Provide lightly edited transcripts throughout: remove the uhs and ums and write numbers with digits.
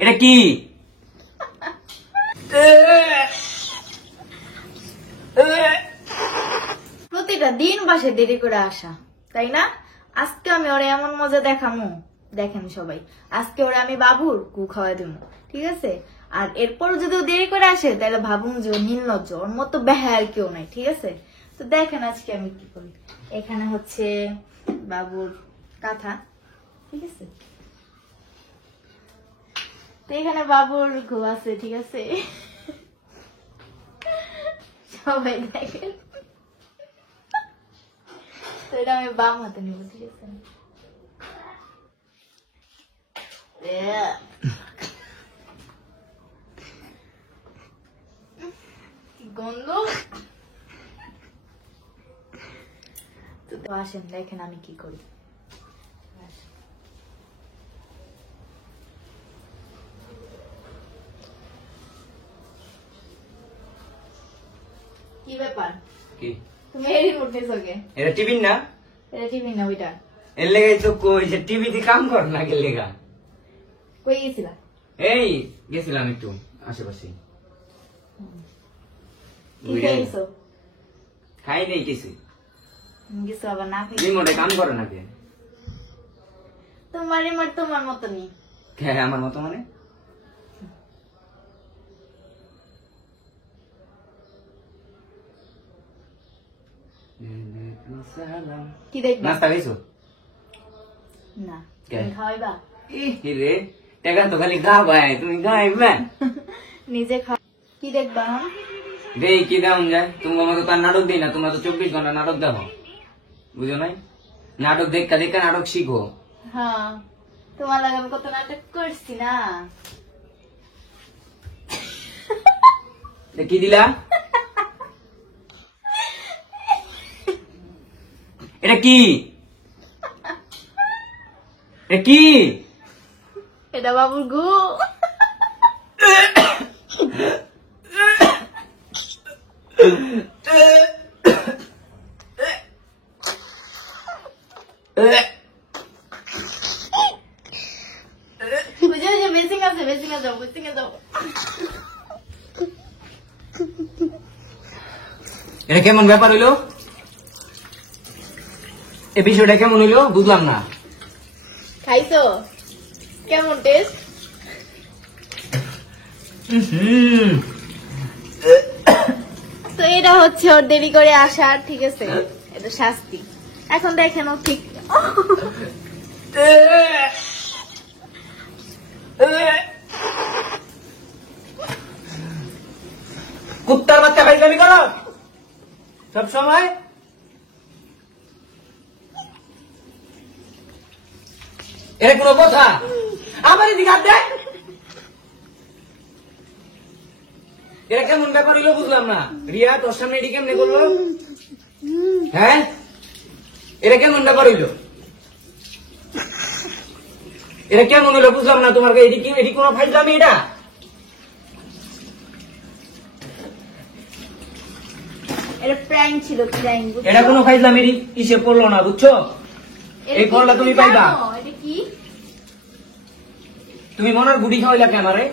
এটা কি? প্রতিটা দিন বাসে দেরি করে আসা, তাই না? আজকে আমি ওরে এমন মজা দেখামু, দেখেন সবাই, আজকে ওরে আমি বাবুর গু খাওয়াই দেবো, ঠিক আছে? আর এরপর যদি ও দেরি করে আসে তাহলে ভাবুন যে ও নির্লজ্জ, ওর মতো বেহায়ার কেউ নাই, ঠিক আছে? তো দেখেন আজকে আমি কি করি। এখানে হচ্ছে বাবুর কাঁথা, ঠিক আছে? তো এখানে বাবুর গু আছে, ঠিক আছে? সবাই দেখেন। তো এটা আমি বাম হাতে নিব, ঠিক আছে? গন্ধ। তো আসেন দেখেন আমি কি করি। কি ব্যাপার? কি? তুমি এই রিমোট নিছো কে? এটা টিভি না? এটা টিভি না, ওইটা। এর লেগে তো কই যে টিভিতে কাম কর না কে লেগা? কই গেছিলা? এই গেছিলাম একটু আশেপাশে। কি খাইছো? খাই নেই কিছু। কিছু আবার না খাই। রিমোটে কাম করে না কে? তোমার রিমোট তোমার মতনই। হ্যাঁ আমার মতো মানে? কি দেখবা? নাস্তা খাইছো? না। কে? তুমি খাওয়াইবা? কি রে টাকা তো খালি খাওয়াই, তুমি খাইবে? নিজে খাও। কি দেখবা? দেই কি দাম যায়? তোমার মতো তার নাটক দিই না, তোমরা তো 24 ঘন্টা নাটক দেখো, বুঝো নাই? নাটক দেখা দেখা নাটক শিখো। হ্যাঁ, তোমার লাগে আমি কত নাটক করছি না। কি দিলা? এটা কি? এটা কি? এটা বাবুর গু। বুঝে বুঝে বেসিং আছে, বেসিং এ যাও, বেসিং এ যাও। এটা কেমন ব্যাপার হইলো? এই বিষয়টা কেমন হইলো বুঝলাম না। খাইছো? কেমন টেস্ট? তো এটা হচ্ছে ওর দেরি করে আসার, ঠিক আছে? এটা শাস্তি। এখন দেখেন ও ঠিক কুত্তার বাচ্চা ফাইজলামি করো সব সময়। এটা কোনো কথা? আমার এদিকে হাত দেয়। এটা কেমন ব্যাপার হইলো বুঝলাম না। রিয়া তোর সামনে এটি কেমনে করলো? হ্যাঁ এটা কেমন ব্যাপার হইলো? এটা কেমন হইলো বুঝলাম না। তোমার এটি কোনো ফাইজলামি? এটা এটা প্র্যাঙ্ক ছিল, প্র্যাঙ্ক। এটা কোনো ফাইজলামি হিসেব করলো না, বুঝছো? এই ফলটা তুমি পাইবা। এটা কি? তুমি মনের গুড়ি খাওয়াইলা কে আমারে?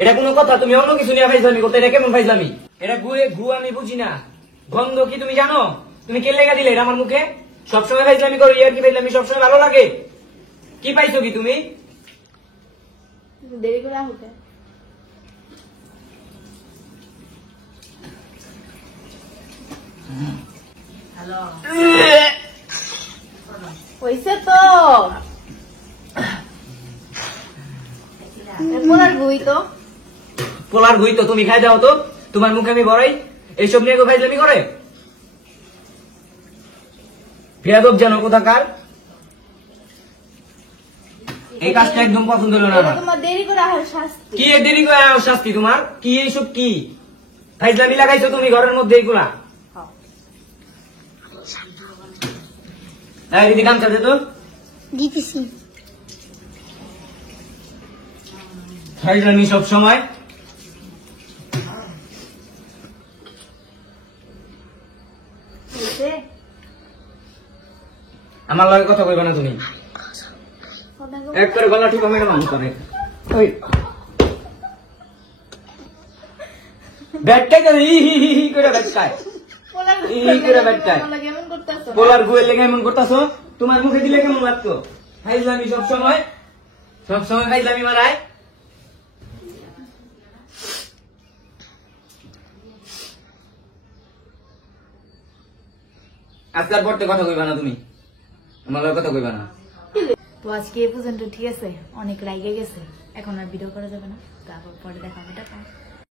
এটা কোনো কথা? তুমি অন্য কিছু নিয়ে ফাইজলামি করতে, এটা কেমন ফাইজলামি? এটা ঘু আমি বুঝি না। গন্ধ কি তুমি জানো? তুমি কে লেগা দিলে এটা আমার মুখে? সবসময় ফাইজলামি করো, ইয়ার কি ফাইজলামি সবসময় ভালো লাগে? কি পাইছো কি তুমি? দেরি করে আসতে। হ্যালো, হইছে তো? পোলার গুই তো, পোলার গুই তো তুমি খাই দাও তো। তোমার মুখে আমি বড়াই এইসব নিয়ে কেউ ফাইজলামি করে? বেয়াদব জানো কোথাকার। এই কাজটা একদম পছন্দ হলো না আমার। তোমার দেরি করে আসার শাস্তি। কি দেরি করে শাস্তি তোমার? কি এইসব কি ফাইজলামি লাগাইছো তুমি ঘরের মধ্যে এইগুলা? দিদি গামছা দে তো। দিতেছি। ফাইজলামি সব সময়। আমার লগে কথা কইবা না তুমি। এক করে গলা টিপা মেরে মানুষ করে। ওই ব্যাটটাই হি করে ব্যাটটায় কেমন করতেছো? পোলার গুয়ের লেগে এমন করতেছো, তোমার মুখে দিলে কেমন লাগতো? ফাইজলামি সবসময় ফাইজলামি মারায়। আজকাল পড়তে কথা কইবা না, তুমি আমার লগে কথা কইবা না। তো আজকে এই পর্যন্ত, ঠিক আছে? অনেক রাইগে গেছে, এখন আর ভিডিও করা যাবে না, তারপর পরে দেখা হবে। টাটা।